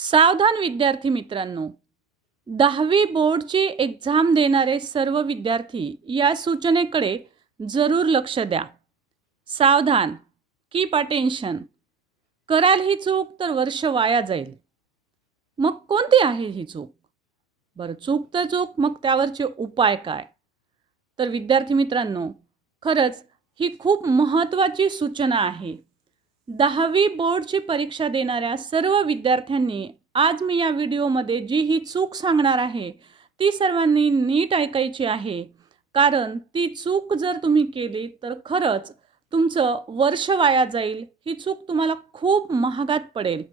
सावधान विद्यार्थी मित्रांनो दहावी बोर्डची एक्झाम देणारे सर्व विद्यार्थी या सूचनेकडे जरूर लक्ष द्या. सावधान कीप अटेन्शन कराल ही चूक तर वर्ष वाया जाईल. मग कोणती आहे ही चूक? बरं चूक तर चूक मग त्यावरचे उपाय काय? तर विद्यार्थी मित्रांनो खरंच ही खूप महत्त्वाची सूचना आहे. दहावी बोर्डची परीक्षा देणाऱ्या सर्व विद्यार्थ्यांनी आज मी या व्हिडिओमध्ये जी ही चूक सांगणार आहे ती सर्वांनी नीट ऐकायची आहे. कारण ती चूक जर तुम्ही केली तर खरंच तुमचं वर्ष वाया जाईल ही चूक तुम्हाला खूप महागात पडेल.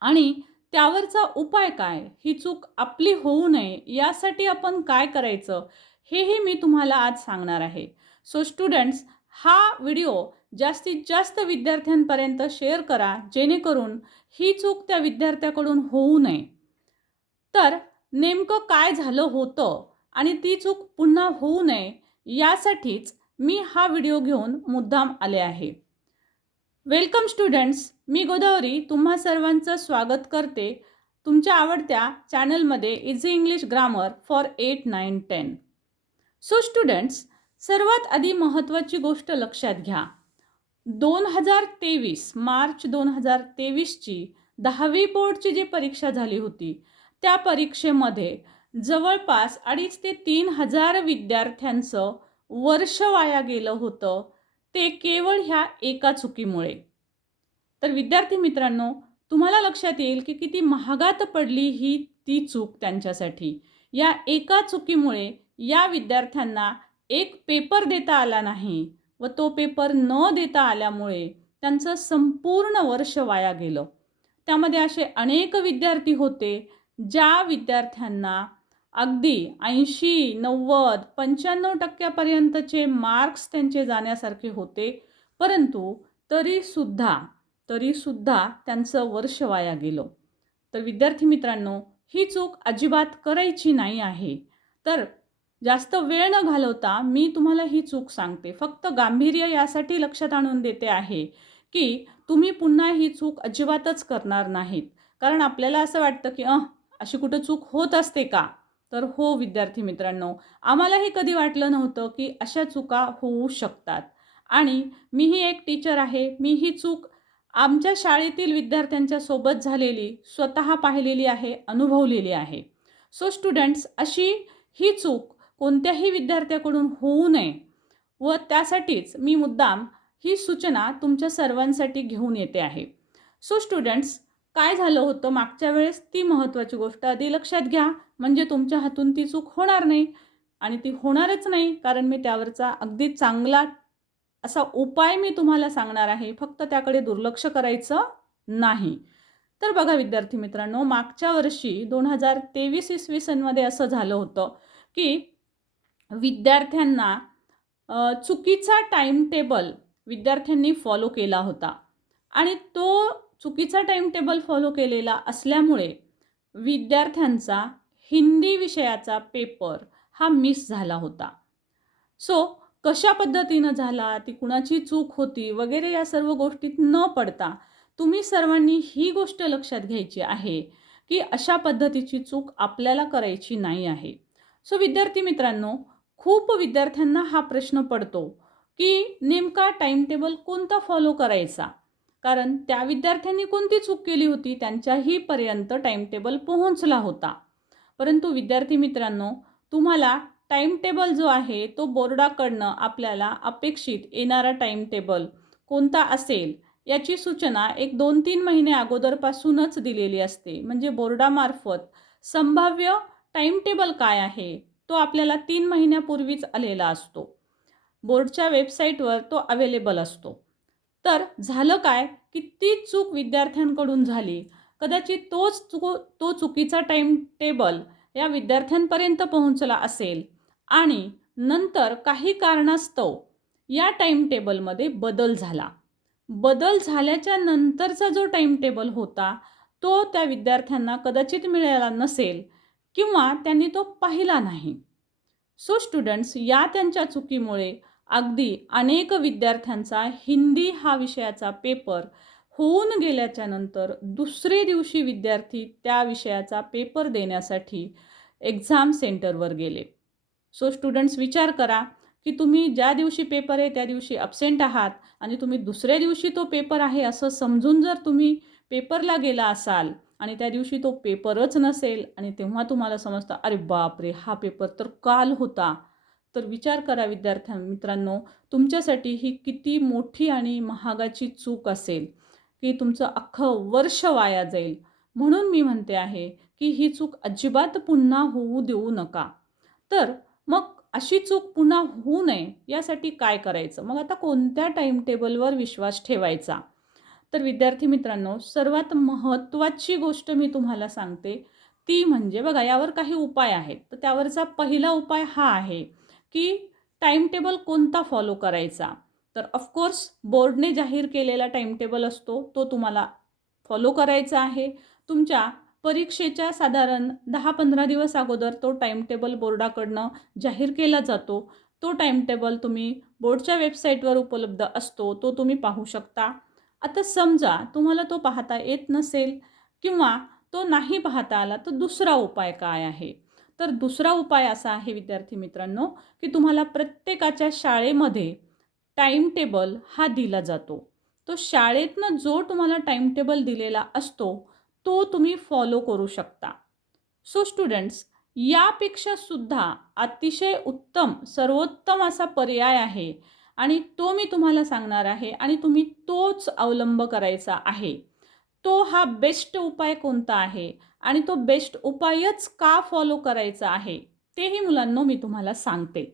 आणि त्यावरचा उपाय काय? ही चूक आपली होऊ नये यासाठी आपण काय करायचं? हेही मी तुम्हाला आज सांगणार आहे. सो स्टुडंट्स हा व्हिडिओ जास्तीत जास्त विद्यार्थ्यांपर्यंत शेअर करा जेणेकरून ही चूक त्या विद्यार्थ्याकडून होऊ नये. तर नेमकं काय झालं होतं आणि ती चूक पुन्हा होऊ नये यासाठीच मी हा व्हिडिओ घेऊन मुद्दाम आले आहे. वेलकम स्टुडंट्स मी गोदावरी तुम्हा सर्वांचं स्वागत करते तुमच्या आवडत्या चॅनलमध्ये easy English grammar for eight nine ten so students सर्वात आधी महत्त्वाची गोष्ट लक्षात घ्या. दोन हजार तेवीस मार्च दोन हजार तेवीसची दहावी बोर्डची जी परीक्षा झाली होती त्या परीक्षेमध्ये जवळपास अडीच ते तीन हजार विद्यार्थ्यांचं वर्ष वाया गेलं होतं ते केवळ ह्या एका चुकीमुळे. तर विद्यार्थी मित्रांनो तुम्हाला लक्षात येईल की किती महागात पडली ही ती चूक त्यांच्यासाठी. या एका चुकीमुळे या विद्यार्थ्यांना एक पेपर देता आला नाही. व तो पेपर न देता आल्यामुळे त्यांचं संपूर्ण वर्ष वाया गेलं. त्यामध्ये असे अनेक विद्यार्थी होते ज्या विद्यार्थ्यांना अगदी ऐंशी नव्वद पंच्याण्णव टक्क्यापर्यंतचे मार्क्स त्यांचे जाण्यासारखे होते परंतु तरीसुद्धा तरीसुद्धा त्यांचं वर्ष वाया गेलं. तर विद्यार्थी मित्रांनो ही चूक अजिबात करायची नाही आहे. तर जास्त वेळ न घालवता मी तुम्हाला ही चूक सांगते. फक्त गांभीर्य यासाठी लक्षात आणून देते आहे की तुम्ही पुन्हा ही चूक अजिबातच करणार नाहीत. कारण आपल्याला असं वाटतं की अह अशी कुठं चूक होत असते का? तर हो विद्यार्थी मित्रांनो आम्हालाही कधी वाटलं नव्हतं की अशा चुका होऊ शकतात. आणि मीही एक टीचर आहे. मी ही चूक आमच्या शाळेतील विद्यार्थ्यांच्या सोबत झालेली स्वतः पाहिलेली आहे अनुभवलेली आहे. सो स्टुडंट्स अशी ही चूक कोणत्याही विद्यार्थ्याकडून होऊ नये व त्यासाठीच मी मुद्दाम ही सूचना तुमच्या सर्वांसाठी घेऊन येते आहे. सो स्टुडंट्स काय झालं होतं मागच्या वेळेस? ती महत्त्वाची गोष्ट आधी लक्षात घ्या. म्हणजे तुमच्या हातून ती चूक होणार नाही. आणि ती होणारच नाही कारण मी त्यावरचा अगदी चांगला असा उपाय मी तुम्हाला सांगणार आहे. फक्त त्याकडे दुर्लक्ष करायचं नाही. तर बघा विद्यार्थी मित्रांनो मागच्या वर्षी दोन हजार तेवीस इसवी सनमध्ये असं झालं होतं की विद्यार्थ्यांना चुकीचा टाईम टेबल विद्यार्थ्यांनी फॉलो केला होता. आणि तो चुकीचा टाईम टेबल फॉलो केलेला असल्यामुळे विद्यार्थ्यांचा हिंदी विषयाचा पेपर हा मिस झाला होता. सो कशा पद्धतीनं झाला ती कुणाची चूक होती वगैरे या सर्व गोष्टीत न पडता तुम्ही सर्वांनी ही गोष्ट लक्षात घ्यायची आहे की अशा पद्धतीची चूक आपल्याला करायची नाही आहे. सो विद्यार्थी मित्रांनो खूप विद्यार्थ्यांना हा प्रश्न पडतो की नेमका टाईमटेबल कोणता फॉलो करायचा? कारण त्या विद्यार्थ्यांनी कोणती चूक केली होती? त्यांच्याहीपर्यंत टाईमटेबल पोहोचला होता. परंतु विद्यार्थी मित्रांनो तुम्हाला टाईमटेबल जो आहे तो बोर्डाकडनं आपल्याला अपेक्षित येणारा टाईमटेबल कोणता असेल याची सूचना एक दोन तीन महिने अगोदरपासूनच दिलेली असते. म्हणजे बोर्डामार्फत संभाव्य टाईमटेबल काय आहे? तो आपल्याला तीन महिन्यापूर्वीच आलेला असतो. बोर्डच्या वेबसाईटवर तो अवेलेबल असतो. तर झालं काय? की ती चूक विद्यार्थ्यांकडून झाली? कदाचित तोच चुको तो चुकीचा टाईम टेबल या विद्यार्थ्यांपर्यंत पोहोचला असेल. आणि नंतर काही कारणास्तव या टाईम टेबलमध्ये बदल झाला. बदल झाल्याच्या नंतरचा जो टाईम टेबल होता तो त्या विद्यार्थ्यांना कदाचित मिळाला नसेल. किंवा त्यांनी तो पाहिला नाही. सो स्टुडंट्स या त्यांच्या चुकीमुळे अगदी अनेक विद्यार्थ्यांचा हिंदी हा विषयाचा पेपर होऊन गेल्याच्यानंतर दुसरे दिवशी विद्यार्थी त्या विषयाचा पेपर देण्यासाठी एक्झाम सेंटरवर गेले. सो स्टुडंट्स विचार करा की तुम्ही ज्या दिवशी पेपर आहे त्या दिवशी अब्सेंट आहात आणि तुम्ही दुसऱ्या दिवशी तो पेपर आहे असं समजून जर तुम्ही पेपरला गेला असाल आणि त्या दिवशी तो पेपरच नसेल आणि तेव्हा तुम्हाला समजतं अरे बापरे हा पेपर तर काल होता. तर विचार करा विद्यार्थ्यां मित्रांनो तुमच्यासाठी ही किती मोठी आणि महागाची चूक असेल की तुमचं अख्खं वर्ष वाया जाईल. म्हणून मी म्हणते आहे की ही चूक अजिबात पुन्हा होऊ देऊ नका. तर मग अशी चूक पुन्हा होऊ नये यासाठी काय करायचं? मग आता कोणत्या टाईम टेबलवर विश्वास ठेवायचा? तर विद्यार्थी मित्रांनो सर्वात महत्त्वाची गोष्ट मी तुम्हाला सांगते ती म्हणजे बघा यावर काही उपाय आहेत. तर त्यावरचा पहिला उपाय हा आहे की टाईमटेबल कोणता फॉलो करायचा? तर ऑफकोर्स बोर्डने जाहीर केलेला टाईमटेबल असतो तो तुम्हाला फॉलो करायचा आहे. तुमच्या परीक्षेच्या साधारण दहा पंधरा दिवस अगोदर तो टाईमटेबल बोर्डाकडनं जाहीर केला जातो. तो टाईमटेबल तुम्ही बोर्डच्या वेबसाईटवर उपलब्ध असतो तो तुम्ही पाहू शकता. आता समजा तुम्हाला तो पाहता येत नसेल किंवा तो नाही पाहता आला तर दुसरा उपाय काय आहे? तर दुसरा उपाय असा आहे विद्यार्थी मित्रांनो की तुम्हाला प्रत्येकाच्या शाळेमध्ये टाईम टेबल हा दिला जातो. तो शाळेतनं जो तुम्हाला टाईम टेबल दिलेला असतो तो तुम्ही फॉलो करू शकता. सो स्टुडंट्स यापेक्षा सुद्धा अतिशय उत्तम सर्वोत्तम असा पर्याय आहे आणि तो मी तुम्हाला सांगणार आहे आणि तुम्ही तोच अवलंब करायचा आहे. तो हा बेस्ट उपाय कोणता आहे? आणि तो बेस्ट उपायच का फॉलो करायचा आहे? तेही मुलांनो मी तुम्हाला सांगते.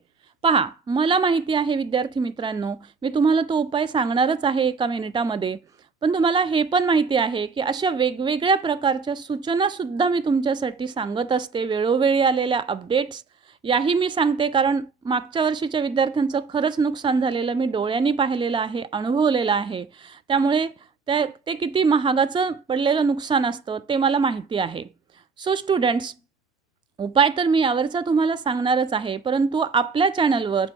पहा मला माहिती आहे विद्यार्थी मित्रांनो मी तुम्हाला तो उपाय सांगणारच आहे एका मिनिटामध्ये. पण तुम्हाला हे पण माहिती आहे की अशा वेगवेगळ्या प्रकारच्या सूचनासुद्धा मी तुमच्यासाठी सांगत असते. वेळोवेळी आलेल्या अपडेट्स याही मी सांगते कारण मागच्या वर्षीच्या विद्यार्थ्यांचं खरंच नुकसान झालेलं मी डोळ्यांनी पाहिलेलं आहे अनुभवलेलं आहे. त्यामुळे त्या ते किती महागाचं पडलेलं नुकसान असतं ते मला माहिती आहे. सो स्टुडंट्स उपाय तर मी यावरचा तुम्हाला सांगणारच आहे परंतु आपल्या चॅनलवर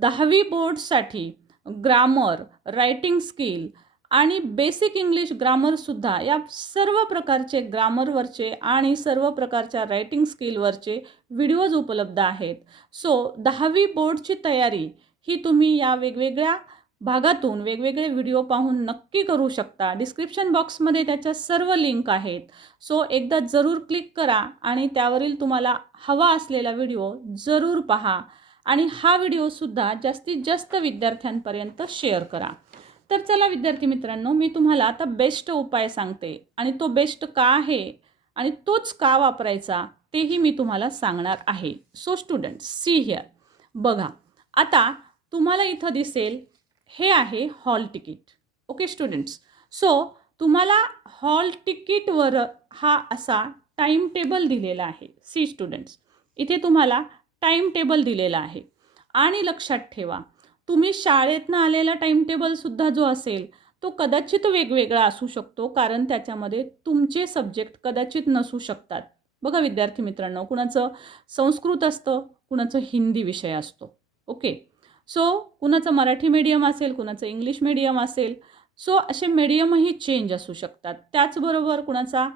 दहावी बोर्डसाठी ग्रामर रायटिंग स्किल आणि बेसिक इंग्लिश ग्रामरसुद्धा या सर्व प्रकारचे ग्रामरवरचे आणि सर्व प्रकारच्या रायटिंग स्किलवरचे व्हिडिओज उपलब्ध आहेत. सो दहावी बोर्डची तयारी ही तुम्ही या वेगवेगळ्या भागातून वेगवेगळे व्हिडिओ पाहून नक्की करू शकता. डिस्क्रिप्शन बॉक्समध्ये त्याच्या सर्व लिंक आहेत. सो एकदा जरूर क्लिक करा आणि त्यावरील तुम्हाला हवा असलेला व्हिडिओ जरूर पहा. आणि हा व्हिडिओसुद्धा जास्तीत जास्त विद्यार्थ्यांपर्यंत शेअर करा. तर चला विद्यार्थी मित्रांनो मी तुम्हाला आता बेस्ट उपाय सांगते. आणि तो बेस्ट का आहे? आणि तोच का वापरायचा? तेही मी तुम्हाला सांगणार आहे. सो स्टुडंट सी हिअर बघा आता तुम्हाला इथं दिसेल हे आहे hall ticket okay students so तुम्हाला हॉल तिकीटवर हा असा टाईम टेबल दिलेला आहे. सी स्टुडंट्स इथे तुम्हाला टाईम टेबल दिलेला आहे. आणि लक्षात ठेवा तुम्ही शाळेतनं आलेला टाईमटेबलसुद्धा जो असेल तो कदाचित वेगवेगळा असू शकतो कारण त्याच्यामध्ये तुमचे सब्जेक्ट कदाचित नसू शकतात. बघा विद्यार्थी मित्रांनो कुणाचं संस्कृत असतं कुणाचं हिंदी विषय असतो. ओके सो कुणाचं मराठी मीडियम असेल कुणाचं इंग्लिश मीडियम असेल सो असे मीडियमही चेंज असू शकतात. त्याचबरोबर कुणाचा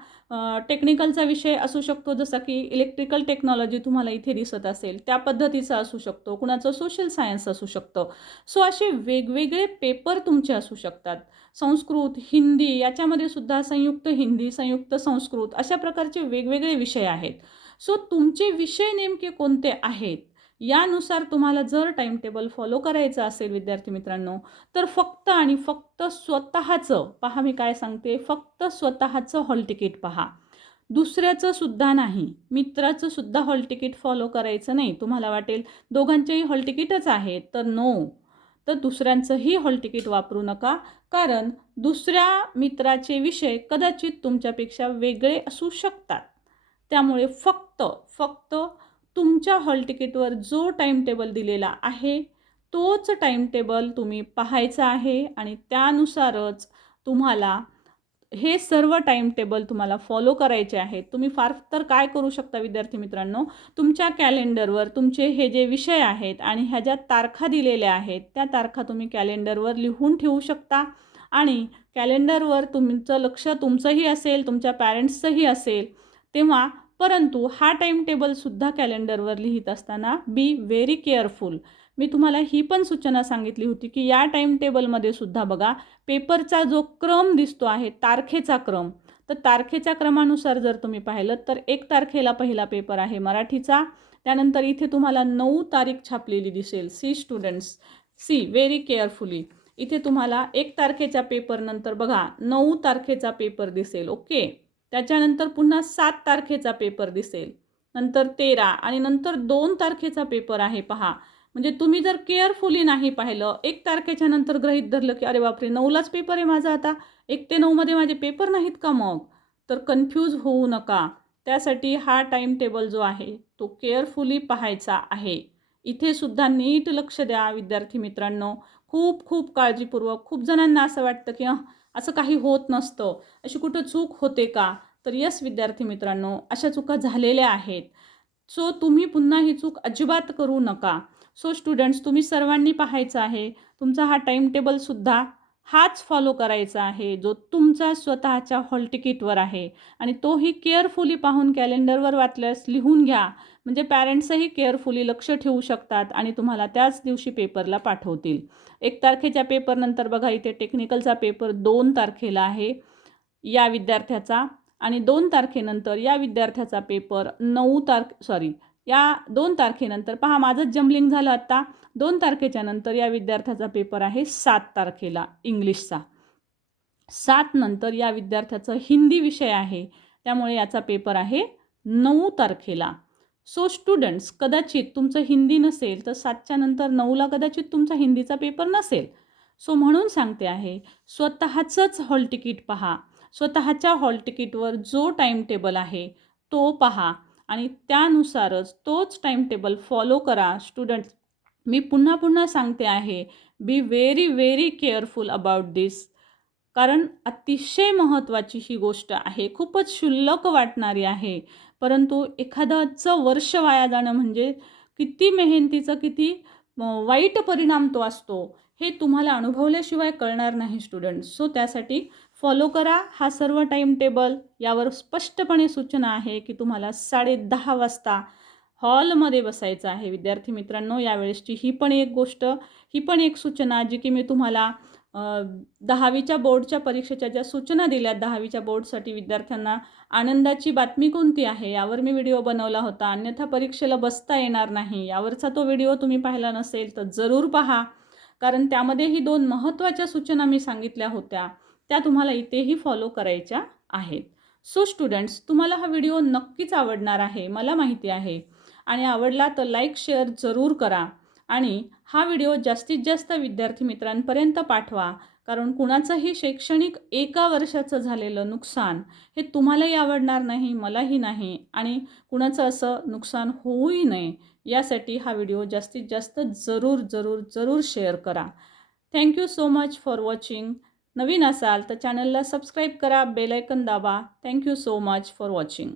टेक्निकलचा विषय असू शकतो जसा की इलेक्ट्रिकल टेक्नॉलॉजी तुम्हाला इथे दिसत असेल त्या पद्धतीचा असू शकतो कुणाचं सोशल सायन्स असू शकतं. सो असे वेगवेगळे पेपर तुमचे असू शकतात. संस्कृत हिंदी याच्यामध्ये सुद्धा संयुक्त हिंदी संयुक्त संस्कृत अशा प्रकारचे वेगवेगळे विषय आहेत. सो तुमचे विषय नेमके कोणते आहेत? यानुसार तुम्हाला जर टाईम टेबल फॉलो करायचं असेल विद्यार्थी मित्रांनो तर फक्त आणि फक्त स्वतःचं पहा मी काय सांगते फक्त स्वतःचं हॉल तिकीट पहा. दुसऱ्याचं सुद्धा नाही मित्राचं सुद्धा हॉल तिकीट फॉलो करायचं नाही. तुम्हाला वाटेल दोघांचेही हॉल तिकीटच आहे तर नो तर दुसऱ्यांचंही हॉल तिकीट वापरू नका कारण दुसऱ्या मित्राचे विषय कदाचित तुमच्यापेक्षा वेगळे असू शकतात. त्यामुळे फक्त फक्त तुमच्या हॉल तिकीटवर जो टाईम टेबल दिलेला आहे तोच टाईम टेबल तुम्ही पाहायचा आहे आणि त्यानुसारच तुम्हाला हे सर्व टाईम टेबल तुम्हाला फॉलो करायचे आहेत तुम्ही फार तर काय करू शकता विद्यार्थी मित्रांनो? तुमच्या कॅलेंडरवर तुमचे हे जे विषय आहेत आणि ह्या ज्या तारखा दिलेल्या आहेत त्या तारखा तुम्ही कॅलेंडरवर लिहून ठेवू शकता आणि कॅलेंडरवर तुमचं लक्ष तुमचंही असेल तुमच्या पॅरेंट्सचंही असेल तेव्हा परंतु हा टाईम टेबलसुद्धा कॅलेंडरवर लिहित असताना बी व्हेरी केअरफुल मी तुम्हाला ही पण सूचना सांगितली होती की या टाईम टेबलमध्ये सुद्धा बघा पेपरचा जो क्रम दिसतो आहे तारखेचा क्रम. तर तारखेच्या क्रमानुसार जर तुम्ही पाहिलं तर एक तारखेला पहिला पेपर आहे मराठीचा. त्यानंतर इथे तुम्हाला नऊ तारीख छापलेली दिसेल see students see very carefully इथे तुम्हाला एक तारखेच्या पेपरनंतर बघा नऊ तारखेचा पेपर दिसेल ओके त्याच्यानंतर पुन्हा सात तारखेचा पेपर दिसेल. नंतर तेरा आणि नंतर दोन तारखेचा पेपर आहे पहा. म्हणजे तुम्ही जर केअरफुली नाही पाहिलं एक तारखेच्या नंतर गृहीत धरलं की अरे बापरे नऊलाच पेपर आहे माझा आता. एक ते नऊमध्ये माझे पेपर नाहीत का मग? तर कन्फ्यूज होऊ नका. त्यासाठी हा टाईम टेबल जो आहे तो केअरफुली पाहायचा आहे. इथे सुद्धा नीट लक्ष द्या विद्यार्थी मित्रांनो. खूप खूप काळजीपूर्वक. खूप जणांना असं वाटतं की असं काही होत नसतं. अशी कुठं चूक होते का? तर यस विद्यार्थी मित्रांनो अशा चुका झालेल्या आहेत. सो तुम्ही पुन्हा ही चूक अजिबात करू नका. सो स्टुडंट्स तुम्ही सर्वांनी पाहायचं आहे तुमचा हा टाईम टेबलसुद्धा हाच फॉलो करायचा आहे जो तुमचा स्वतःच्या हॉल तिकीटवर आहे. आणि तोही केअरफुली पाहून कॅलेंडरवर वाचल्यास लिहून घ्या. म्हणजे पॅरेंट्सही केअरफुली लक्ष ठेवू शकतात आणि तुम्हाला त्याच दिवशी पेपरला पाठवतील. एक तारखेच्या पेपरनंतर बघा इथे टेक्निकलचा पेपर दोन तारखेला आहे या विद्यार्थ्याचा. आणि दोन तारखेनंतर या विद्यार्थ्याचा पेपर नऊ तारख सॉरी या दोन तारखेनंतर पहा माझंच जम्बलिंग झालं आत्ता. दोन तारखेच्या नंतर या विद्यार्थ्याचा पेपर आहे सात तारखेला इंग्लिशचा. सात नंतर या विद्यार्थ्याचं हिंदी विषय आहे त्यामुळे याचा पेपर आहे नऊ तारखेला. सो स्टुडंट्स कदाचित तुमचं हिंदी नसेल तर सातच्या नंतर नऊला कदाचित तुमचा हिंदीचा पेपर नसेल. सो म्हणून सांगते आहे स्वतःचंच हॉल तिकीट पहा. स्वतःच्या हॉल तिकीटवर जो टाईम टेबल आहे तो पहा. आणि त्यानुसारच तोच टाईम टेबल फॉलो करा. स्टुडंट मी पुन्हा पुन्हा सांगते आहे be very very careful about this कारण अतिशय महत्त्वाची ही गोष्ट आहे. खूपच क्षुल्लक वाटणारी आहे. परंतु एखादाचं वर्ष वाया जाणं म्हणजे किती मेहनतीचं किती वाईट परिणाम तो असतो हे तुम्हाला अनुभवल्याशिवाय कळणार नाही स्टुडंट सो त्यासाठी फॉलो करा हा सर्व टाईम टेबल यावर स्पष्टपणे सूचना आहे की तुम्हाला साडे दहा वाजता हॉलमध्ये बसायचं आहे. विद्यार्थी मित्रांनो यावेळेसची ही पण एक गोष्ट ही पण एक सूचना जी की मी तुम्हाला दहावीच्या बोर्डच्या परीक्षेच्या ज्या सूचना दिल्या दहावीच्या बोर्डसाठी विद्यार्थ्यांना आनंदाची बातमी कोणती आहे यावर मी व्हिडिओ बनवला होता. अन्यथा परीक्षेला बसता येणार नाही. यावरचा तो व्हिडिओ तुम्ही पाहिला नसेल तर जरूर पहा. कारण त्यामध्ये ही दोन महत्त्वाच्या सूचना मी सांगितल्या होत्या. त्या तुम्हाला इथेही फॉलो करायच्या आहेत. सो स्टुडंट्स तुम्हाला हा व्हिडिओ नक्कीच आवडणार आहे. मला माहिती आहे. आणि आवडला तर लाईक शेअर जरूर करा. आणि हा व्हिडिओ जास्तीत जास्त विद्यार्थी मित्रांपर्यंत पाठवा कारण कुणाचंही शैक्षणिक एका वर्षाचं झालेलं नुकसान हे तुम्हालाही आवडणार नाही मलाही नाही आणि कुणाचं असं नुकसान होऊही नये यासाठी हा व्हिडिओ जास्तीत जास्त जरूर जरूर जरूर शेअर करा. Thank you so much for watching नवीन असाल तर चॅनलला सबस्क्राईब करा बेलायकन दाबा. Thank you so much for watching